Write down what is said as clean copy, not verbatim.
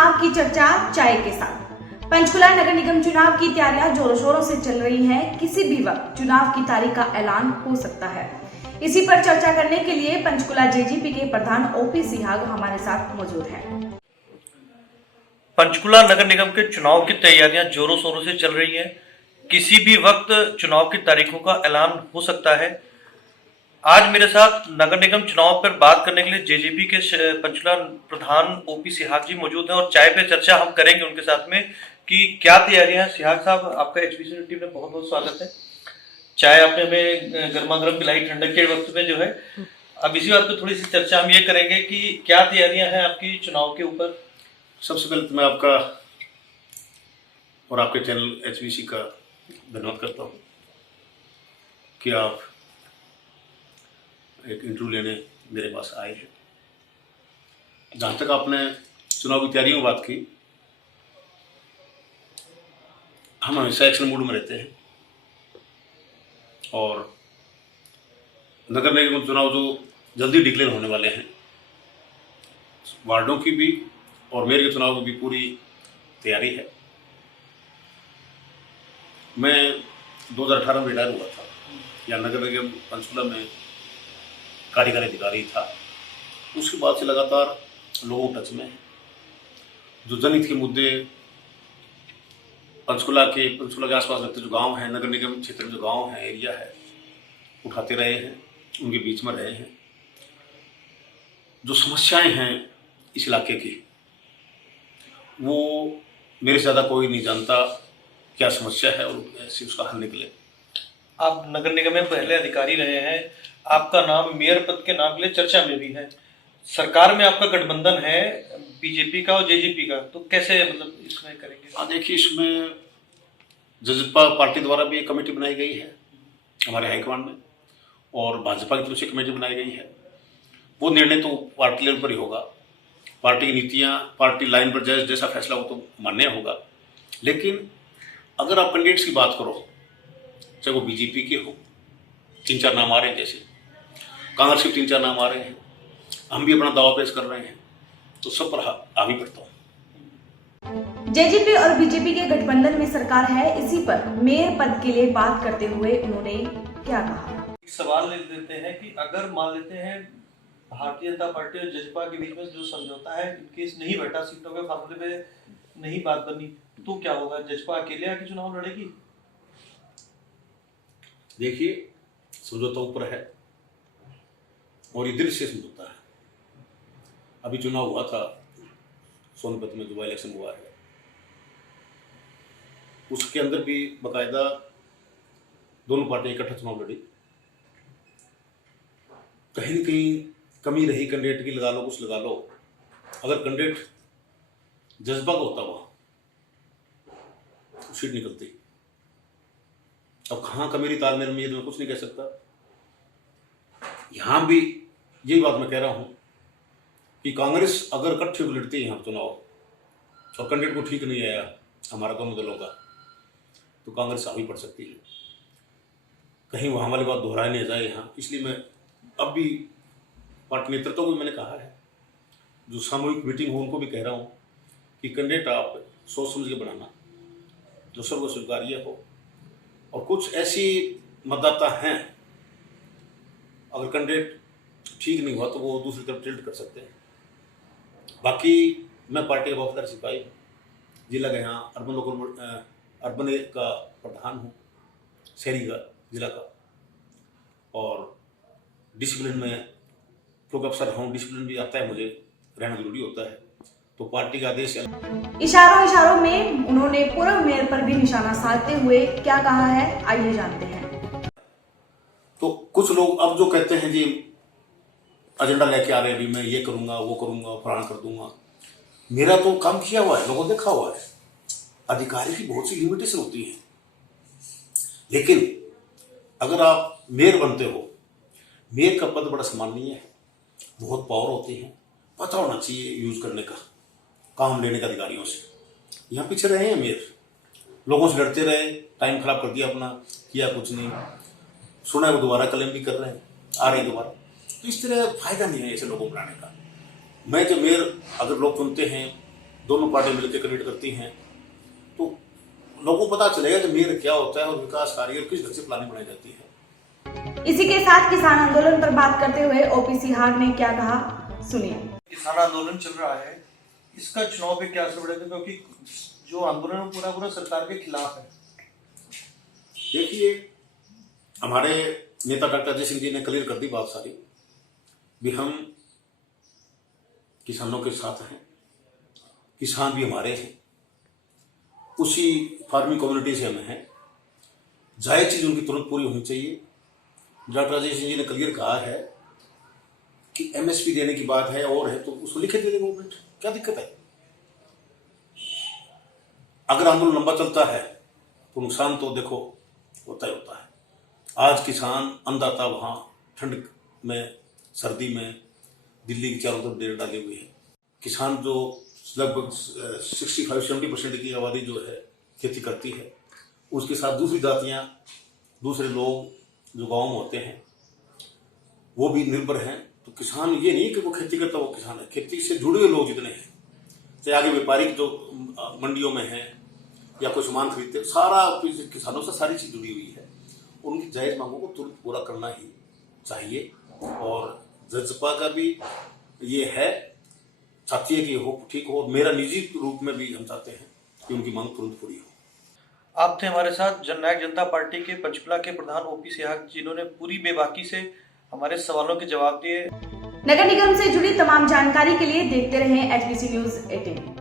चुनाव की चर्चा चाय के साथ। पंचकुला नगर निगम चुनाव की तैयारियां जोरों शोरों से चल रही हैं। किसी भी वक्त चुनाव की तारीख का ऐलान हो सकता है। इसी पर चर्चा करने के लिए पंचकुला जेजीपी के प्रधान ओपी सिहाग हमारे साथ मौजूद हैं। पंचकुला नगर निगम के चुनाव की तैयारियां जोरों शोरों से चल रही हैं। किसी भी वक्त चुनाव की तारीखों का ऐलान हो सकता है। आज मेरे साथ नगर निगम चुनाव पर बात करने के लिए जेजेपी के पंचकुला प्रधान ओपी सिहाग जी मौजूद हैं और चाय पे चर्चा हम करेंगे उनके साथ में कि क्या तैयारियां हैं। सिहाग साहब, आपका एचपीसी टीम में बहुत बहुत स्वागत है। चाय आपने हमें गर्मा गर्म पिलाई ठंडक के वक्त में जो है। अब इसी बात पर थोड़ी सी चर्चा हम ये करेंगे कि क्या तैयारियां हैं आपकी चुनाव के ऊपर। सबसे पहले तो मैं आपका और आपके चैनल एचबीसी का धन्यवाद करता हूँ कि आप एक इंटरव्यू लेने मेरे पास आए हैं। जहाँ तक आपने चुनाव की तैयारियों में बात की, हम हमेशा एक्शन मूड में रहते हैं और नगर निगम चुनाव जो जल्दी डिक्लेयर होने वाले हैं, वार्डों की भी और मेयर के चुनाव की भी पूरी तैयारी है। मैं 2018 में रिटायर हुआ था, या नगर निगम पंचकुला में कार्यकारी अधिकारी था। उसके बाद से लगातार लोगों टच में है। जो जनहित के मुद्दे पंचकुला के आसपास लगते जो गांव हैं, नगर निगम क्षेत्र में जो गांव है, एरिया है, उठाते रहे हैं, उनके बीच में रहे हैं। जो समस्याएं हैं इस इलाके की, वो मेरे से ज़्यादा कोई नहीं जानता क्या समस्या है और ऐसे उसका हल निकले। आप नगर निगम में पहले अधिकारी रहे हैं, आपका नाम मेयर पद के नाम के लिए चर्चा में भी है। सरकार में आपका गठबंधन है बीजेपी का और जेजेपी का, तो कैसे मतलब इसमें करेंगे? देखिए, इसमें जजपा पार्टी द्वारा भी एक कमेटी बनाई गई है हमारे हाईकमांड में, और भाजपा की तरफ से कमेटी बनाई गई है। वो निर्णय तो पार्टी लेवल पर ही होगा। पार्टी की नीतियाँ, पार्टी लाइन पर जैसा फैसला हो तो मान्य होगा। लेकिन अगर आप कैंडिडेट्स की बात करो, चाहे वो बीजेपी के हो, 3-4 नाम आ रहे हैं, जैसे कांग्रेस के 3-4 नाम आ रहे हैं, हम भी अपना दावा पेश कर रहे हैं, तो सब पर हावी पड़ता हूँ। जेजेपी और बीजेपी के गठबंधन में सरकार है, इसी पर मेयर पद के लिए बात करते हुए उन्होंने क्या कहा? सवाल ले लेते हैं कि अगर मान लेते हैं भारतीय जनता पार्टी और जजपा के बीच में जो समझौता है, इनकेस नहीं बैठा, सीटों के फासले पे नहीं बात बनी, तो क्या होगा? जजपा अकेले आके चुनाव लड़ेगी? देखिए, समझौता ऊपर है और ये दिल से समझौता है। अभी चुनाव हुआ था सोनभद्र में, जो इलेक्शन हुआ है, उसके अंदर भी बाकायदा दोनों पार्टियां इकट्ठा चुनाव लड़ी। कहीं न कहीं कमी रही कैंडिडेट की, लगा लो कुछ लगा लो। अगर कैंडिडेट जज्बा का होता हुआ तो सीट निकलती। अब कहाँ कमी रही तालमेल में, ये तो मैं कुछ नहीं कह सकता। यहाँ भी यही बात मैं कह रहा हूँ कि कांग्रेस अगर इकट्ठे लड़ती है यहाँ चुनाव और कैंडिडेट को ठीक नहीं आया हमारा दोनों दलों का, तो कांग्रेस हावी पड़ सकती है। कहीं वहाँ वाली बात दोहराई नहीं जाए यहाँ। इसलिए मैं अब भी पार्टी नेतृत्व को भी मैंने कहा है, जो सामूहिक मीटिंग हो उनको भी कह रहा हूँ कि कैंडिडेट आप सोच समझ के बनाना जो सर्व स्वीकार्य हो। और कुछ ऐसी मतदाता हैं, अगर कैंडिडेट ठीक नहीं हुआ तो वो दूसरी तरफ टिल्ट कर सकते हैं। बाकी मैं पार्टी का वफादार सिपाही हूँ, जिला का यहाँ अर्बन का प्रधान हूँ, शहरी का जिला का, और डिसिप्लिन में क्योंकि अफसर रहा हूँ, डिसिप्लिन भी आता है, मुझे रहना जरूरी होता है। तो पार्टी का आदेश इशारों में उन्होंने पूर्व मेयर पर भी निशाना साधते हुए क्या कहा है, आइए जानते हैं। तो कुछ लोग अब जो कहते हैं जी एजेंडा लेके आ रहे हैं, अभी मैं ये करूंगा, वो करूंगा, फलाना कर दूंगा। मेरा तो काम किया हुआ है, लोगों ने देखा हुआ है। अधिकारी की बहुत सी लिमिटेशन होती है, लेकिन अगर आप मेयर बनते हो, मेयर का पद बड़ा सम्माननीय है, बहुत पावर होती है, पता होना चाहिए यूज करने का, काम लेने का अधिकारियों से। यहाँ पीछे रहे हैं मेयर, लोगों से लड़ते रहे, टाइम खराब कर दिया अपना, किया कुछ नहीं। सुना है वो दोबारा क्लेम भी कर रहे हैं, आ रहे हैं दोबारा। तो इस तरह फायदा नहीं है ऐसे लोगों को बनाने का। मैं जो मेयर अगर लोग चुनते हैं दोनों पार्टी मिलकर कैंडिडेट करती हैं तो लोगों को पता चलेगा कि मेयर क्या होता है और विकास कार्य और किस ढंग से प्लानिंग बनाई जाती है। इसी के साथ किसान आंदोलन पर बात करते हुए ओपी सिहाग ने क्या कहा, सुनिए। किसान आंदोलन चल रहा है, इसका चुनाव पे क्या असर पड़ेगा, क्योंकि जो आंदोलन है पूरा सरकार के खिलाफ है। देखिए, हमारे नेता डॉक्टर अजय सिंह जी ने क्लियर कर दी बात सारी भी, हम किसानों के साथ हैं, किसान भी हमारे हैं, उसी फार्मिंग कम्युनिटी से हमें हैं, जायज चीज उनकी तुरंत पूरी होनी चाहिए। डॉक्टर अजय सिंह जी ने क्लियर कहा है कि एमएसपी देने की बात है और है तो उसको लिखे दे दे गवर्नमेंट, क्या दिक्कत है। अगर आंदोलन लंबा चलता है तो नुकसान तो देखो होता ही होता है। आज किसान अन्नदाता वहाँ ठंड में सर्दी में दिल्ली के चारों तरफ डेरे डाले हुए हैं। किसान जो लगभग 65-70% की आबादी जो है खेती करती है, उसके साथ दूसरी जातियाँ, दूसरे लोग जो गाँव में होते हैं वो भी निर्भर हैं। तो किसान ये नहीं कि वो खेती करता वो किसान है, खेती से जुड़े हुए लोग जितने हैं, चाहे आगे व्यापारिक जो मंडियों में हैं या कोई सामान खरीदते, सारा किसानों से सारी चीज जुड़ी हुई है। उनकी जायज मांगों को तुरंत पूरा करना ही चाहिए और जजपा का भी ये है, चाहती है कि हो ठीक हो, और मेरा निजी रूप में भी हम चाहते हैं कि उनकी मांग तुरंत पूरी हो। आप थे हमारे साथ जननायक जनता पार्टी के पंचकुला के प्रधान ओपी सिहाग, जिन्होंने पूरी बेबाकी से हमारे सवालों के जवाब दिए। नगर निगम से जुड़ी तमाम जानकारी के लिए देखते रहें HBC News 18।